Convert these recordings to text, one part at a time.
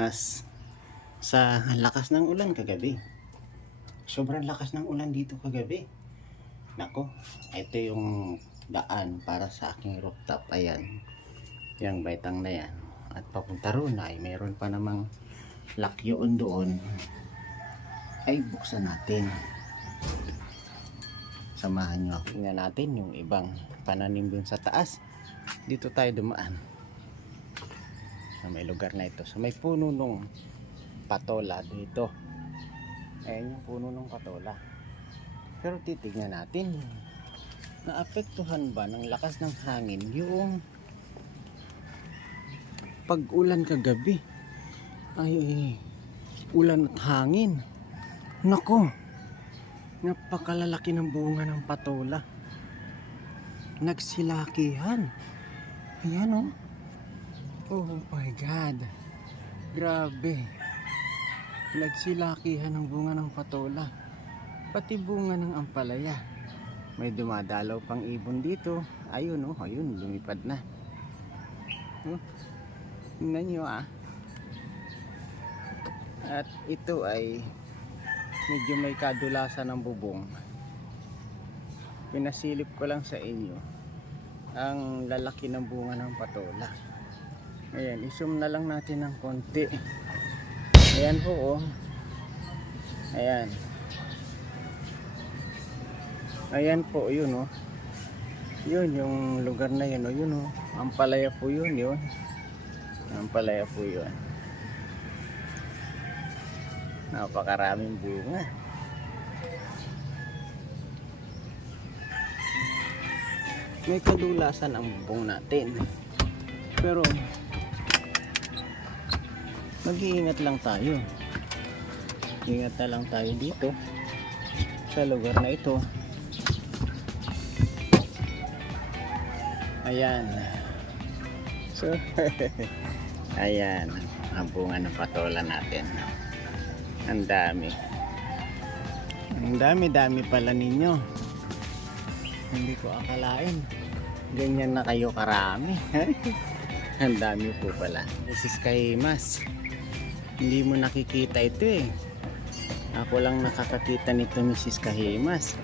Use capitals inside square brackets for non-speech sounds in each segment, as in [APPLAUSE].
Himas sa lakas ng ulan kagabi. Sobrang lakas ng ulan dito kagabi. Nako, ito yung daan para sa aking rooftop. Ayan, yung baitang na yan. At papunta roon ay mayroon pa namang lakyoon doon. Ay buksan natin. Samahan nyo. Tingnan natin yung ibang pananim dun sa taas. Dito tayo dumaan sa may lugar na ito. Sa may puno nung patola dito. Ayan yung puno ng patola. Pero titignan natin naapektuhan ba ng lakas ng hangin yung pag-ulan kagabi? Ay ulan at hangin. Nako napakalalaki ng bunga ng patola. Nagsilakihan. Ayan oh Oh my God. Grabe. Nagsilakihan ng bunga ng patola. Pati bunga ng ampalaya. May dumadalaw pang ibon dito. Ayun oh, ayun, lumipad na. Oh, tingnan nyo ah. At ito ay medyo may kadulasan ng bubong. Pinasilip ko lang sa inyo ang lalaki ng bunga ng patola. Ayan, isum na lang natin ng konti. Ayan po, oh. Ayan. Ayan po, yun, oh. Yun, yung lugar na yun, oh. Yun, oh. Ampalaya po yun, yun. Ampalaya po yun. Napakaraming bunga. May kadulasan ang bubong natin. Pero mag-iingat lang tayo. Ingat na lang tayo dito. Sa lugar na ito. Ayan. So [LAUGHS] ayan. Ang bunga ng patola natin. Ang dami. Ang dami dami pala ninyo. Hindi ko akalain. Ganyan na kayo karami. [LAUGHS] Ang dami po pala. This is Kahimas hindi mo nakikita ito eh. Ako lang nakakakita nito Mrs. Kahimas.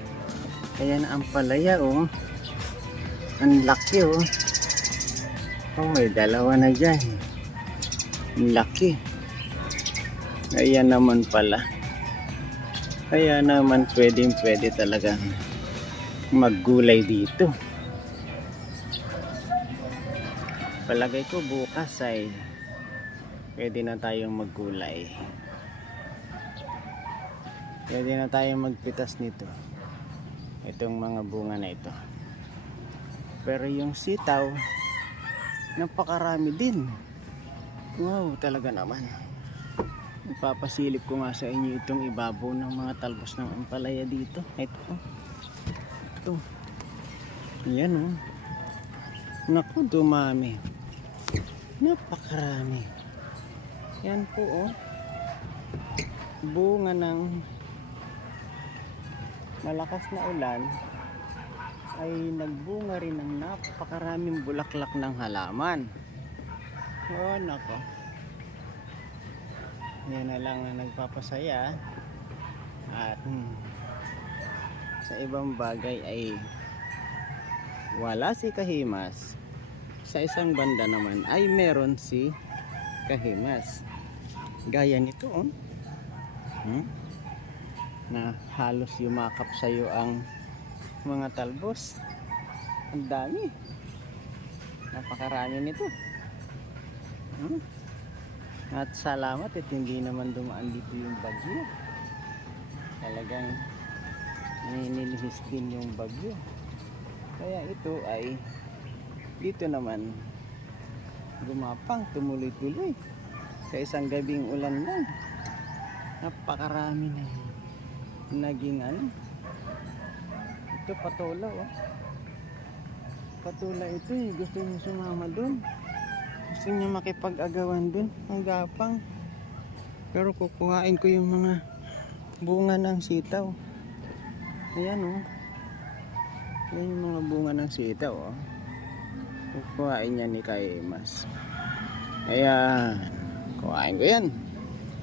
Ayan ang palaya oh. Ang laki oh. Oh may dalawa na dyan. Ang laki. Ayan naman pala. Kaya naman pwedeng pwede talaga maggulay dito. Palagay ko bukas ay pwede na tayong maggulay pwede na tayong magpitas nito. Itong mga bunga na ito. Pero yung sitaw napakarami din. Wow talaga naman. Ipapasilip ko nga sa inyo itong ibabaw ng mga talbos ng ampalaya dito. Ito ito. Yan oh. Naku dumami. Napakarami yan po oh. Bunga ng malakas na ulan ay nagbunga rin ng napakaraming bulaklak ng halaman. Oh, nako. Yan na lang ang nagpapasaya. At hmm, sa ibang bagay ay wala si Kahimas. Sa isang banda naman ay meron si Kahimas gaya nito oh. hmm? na halos yumakap sa iyo ang mga talbos ang dami napakarami nito hmm? at salamat at hindi naman dumaan dito yung bagyo talagang nilihis din yung bagyo kaya ito ay dito naman gumapang tumuloy-tuloy sa isang gabing ulan lang napakarami na naging ano? Ito patola oh. Patola ito eh. Gusto niya sumama dun. Gusto niya makipag-agawan dun. Ang gapang. Pero kukuhain ko yung mga bunga ng sitaw. Ayan oh. Ayan yung mga bunga ng sitaw oh. Kukuhain niya ni Kaimas ayan Kuhain ko yan.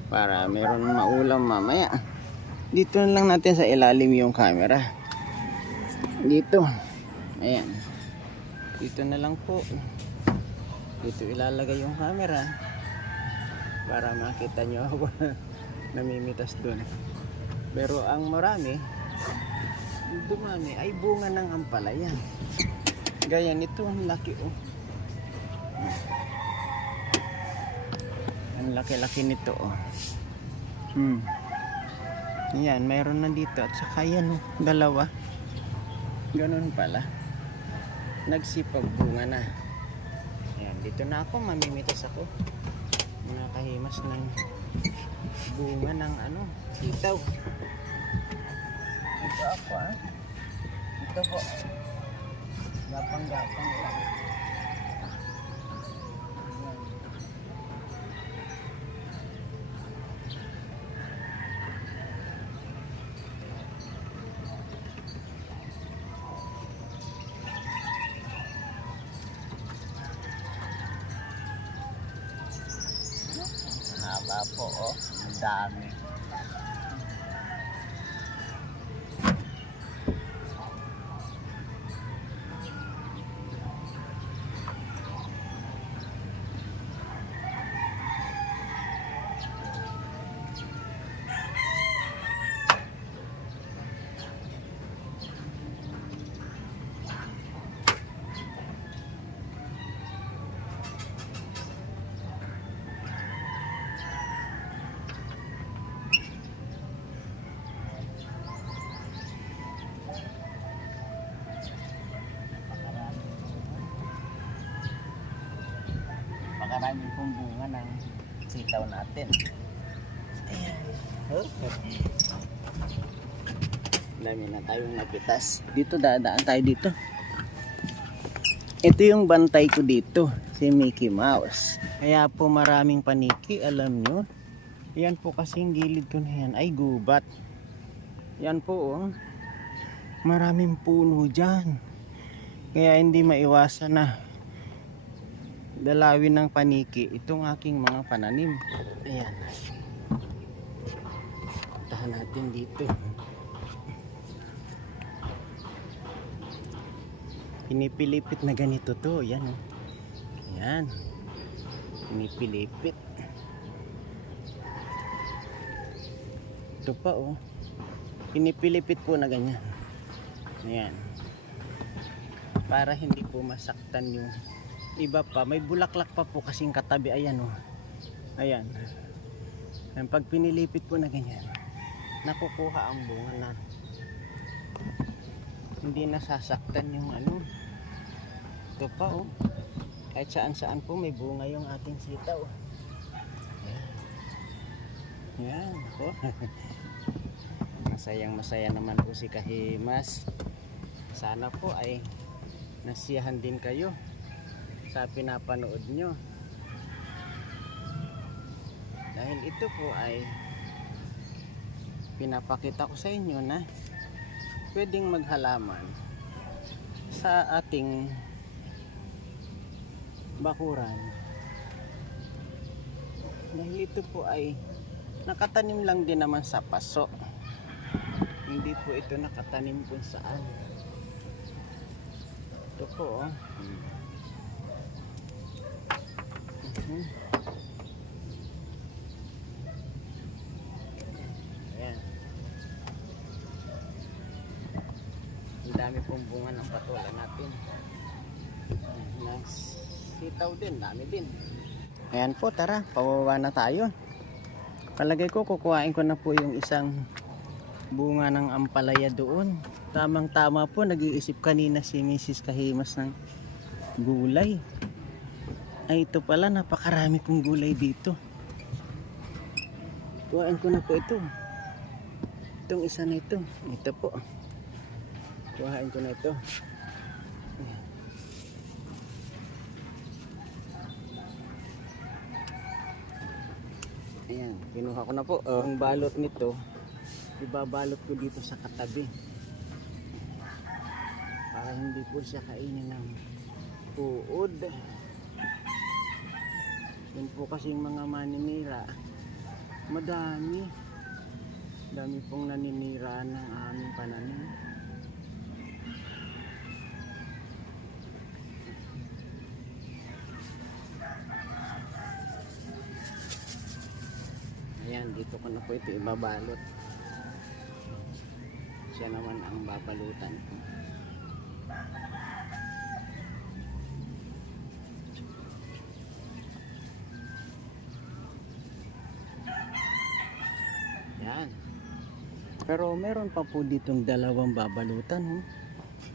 Para meron maulam mamaya. Dito lang natin sa ilalim yung camera. Dito. Ayan. Dito na lang po. Dito ilalagay yung camera. Para makita nyo [LAUGHS] ako namimitas dun. Pero ang marami, dumami ay bunga ng ampalaya. Gaya nito, laki oh. Ang laki-laki nito oh. Hmm. Yan, mayroon na dito. At saka yan oh, dalawa. Ganun pala. Nagsipag bunga na. Yan, dito na ako, mamimitas ako. Nakahimas ng bunga ng ano, sitaw. Ito ako ah. Ito po. Gapang-gapang lang. Haba po oh. Ang dami. Sitaw natin. Ayan. Oh. Dami na tayong napitas. Dito dadaan tayo dito. Ito yung bantay ko dito, si Mickey Mouse. Kaya po maraming paniki, alam nyo. Yan po kasing gilid ko na yan ay gubat. Yan po oh. Maraming puno dyan. Kaya hindi maiwasan na dalawin ng paniki itong aking mga pananim. Ayan. Tahan natin dito. Pinipilipit na ganito to. Yan. oh. Yan. Pinipilipit. Ito pa oh. Pinipilipit po na ganyan. Ayan. Para hindi po masaktan yung iba pa. May bulaklak pa po kasing katabi. Ayan oh. Ayan. Ayan. Pag pinilipit po na ganyan, nakukuha ang bunga na hindi nasasaktan yung ano. Ito pa oh. Kahit saan saan po may bunga yung ating sitaw. Yan. Ako. [LAUGHS] Masayang masaya naman po si Kahimas. Sana po ay nasiyahan din kayo sa pinapanood nyo. Dahil ito po ay pinapakita ko sa inyo na pwedeng maghalaman sa ating bakuran. Dahil ito po ay nakatanim lang din naman sa paso. Hindi po ito nakatanim kung saan. Ito po oh. Ayan. Ang dami pong bunga ng patola natin. Nice. Sitaw din, dami din. Ayan po, tara, pababa na tayo. Palagay ko, kukuhain ko na po yung isang bunga ng ampalaya doon. Tamang tama po, nag-iisip kanina si Mrs. Kahimas ng gulay. Ay ito pala, napakarami kong gulay dito. Kuhain ko na po ito. Itong isa na ito. Ito po. Kuhain ko na ito. Ayan, kinuha ko na po. Uh, ang balot nito, ibabalot ko dito sa katabi. Para hindi po siya kainin ng puod. Yan po kasi yung mga maninira. Madami. Dami pong naninira ng aming pananim. Ayan, dito ko na po ito ibabalot. Siya naman ang babalutan ko. Yan. Pero meron pa po ditong dalawang babalutan. Oh.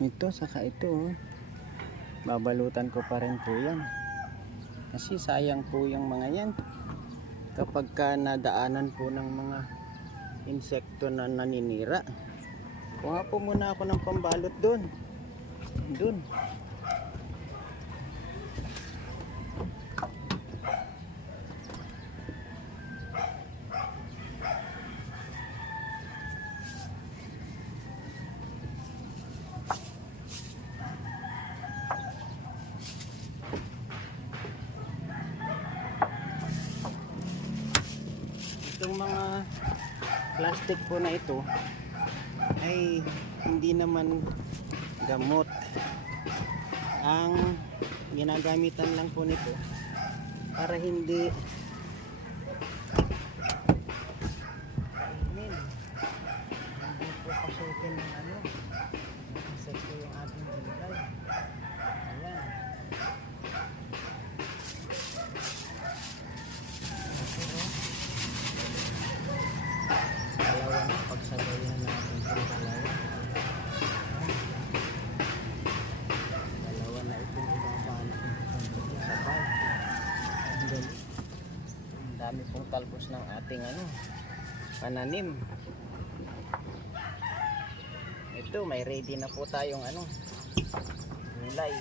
Ito, saka ito. Oh. Babalutan ko pa rin po yan. Kasi sayang po yung mga yan. Kapag ka nadaanan po ng mga insekto na naninira. Kuha po muna ako ng pambalot doon. Doon. Itong mga plastic po na ito ay hindi naman gamot. Ang ginagamitan lang po nito para hindi Amin. Hindi po pasukin ng ano. Insekto yung ating gulay. Ayan. Dami pong talbos ng ating ano pananim ito may ready na po tayong ano gulay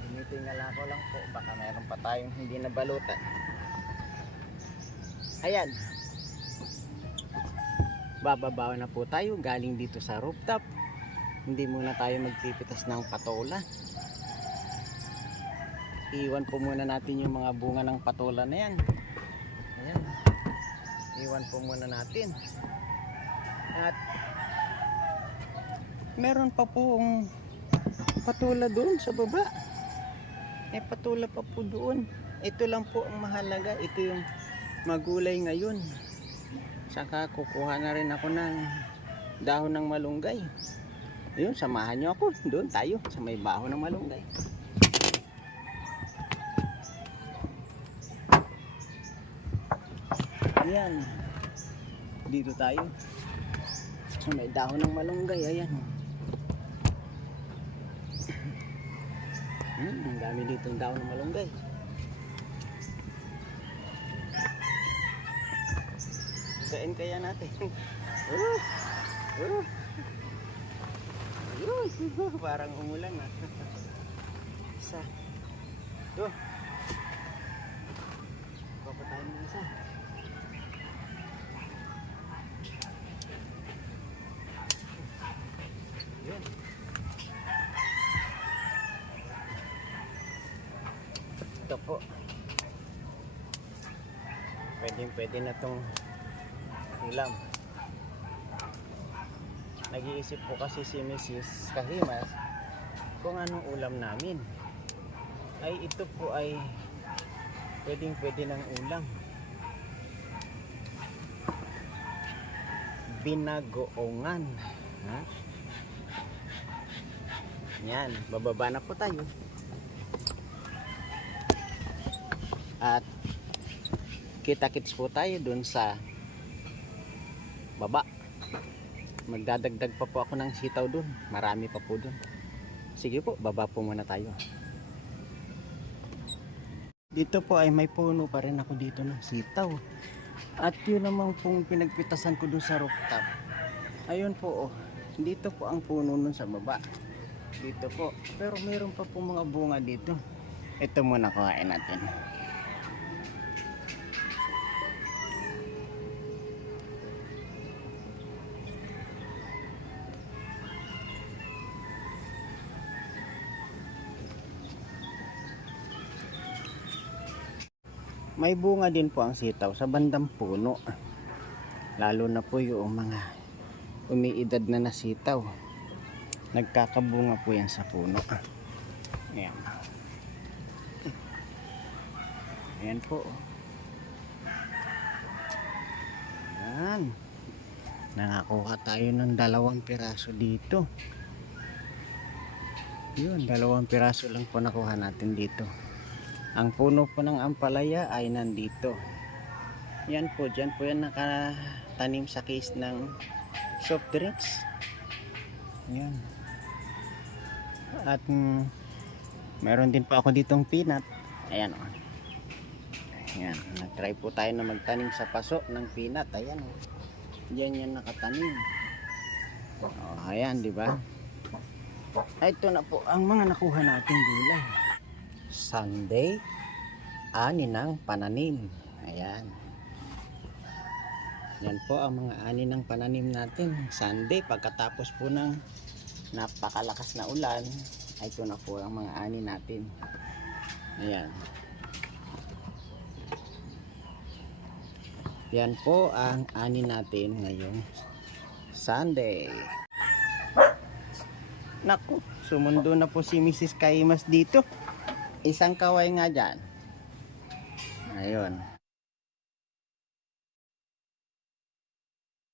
Tinitingala ko lang po baka meron pa tayong hindi nabalutan. Ayan. Bababa na po tayo galing dito sa rooftop. Hindi muna tayo magpipitas ng patola. Iwan po muna natin yung mga bunga ng patola na yan. Ayan. Iwan po muna natin. At meron pa pong patola doon sa baba. May patula pa po doon. Ito lang po ang mahalaga. Ito yung magulay ngayon. Saka kukuha na rin ako ng dahon ng malunggay. Ayun, samahan nyo ako. Doon tayo sa may baho ng malunggay. Ayan. Dito tayo. Sa may dahon ng malunggay. Ayan. Hmm, ang dami dito ng dahon ng malunggay. Kain kaya natin. [LAUGHS] uh, uh. [LAUGHS] Parang umulan na. Isa. Ito. Baka tayo ng isa. Yun. Ito po. Pwedeng pwede na tong ulam. Nag-iisip po kasi si Mrs. Kahimas kung anong ulam namin. Ay ito po ay pwedeng pwede ng ulam. Binagoongan. Ha? Yan, bababa na po tayo. At kita-kits po tayo dun sa baba. Magdadagdag pa po ako ng sitaw dun. Marami pa po dun. Sige po, baba po muna tayo. Dito po ay may puno pa rin ako dito ng sitaw. At yun naman pong pinagpitasan ko dun sa rooftop. Ayun po oh. Dito po ang puno nun sa baba. Dito po. Pero meron pa po mga bunga dito. Ito muna kuhain natin. May bunga din po ang sitaw sa bandang puno. Lalo na po yung mga umiidad na na sitaw. Nagkakabunga po yan sa puno. Ayan. Ayan po. Ayan. Nakakuha tayo ng dalawang piraso dito. Yun, dalawang piraso lang po nakuha natin dito. Ang puno po ng ampalaya ay nandito. Yan po, dyan po yan nakatanim sa case ng soft drinks. Yan. At mm, meron din po ako ditong peanut. Ayan o. Ayan, nag-try po tayo na magtanim sa paso ng peanut. Ayan o. Diyan yan nakatanim. Oh, ayan, di ba? Ito na po ang mga nakuha nating gulay. Sunday, ani ng pananim. Ayan. Yan po ang mga ani ng pananim natin. Sunday, pagkatapos po ng napakalakas na ulan, ito na po ang mga ani natin. Ayan. Yan po ang ani natin ngayong Sunday. Naku, sumundo na po si Mrs. Kaimas dito. Isang kaway nga dyan. Ayun.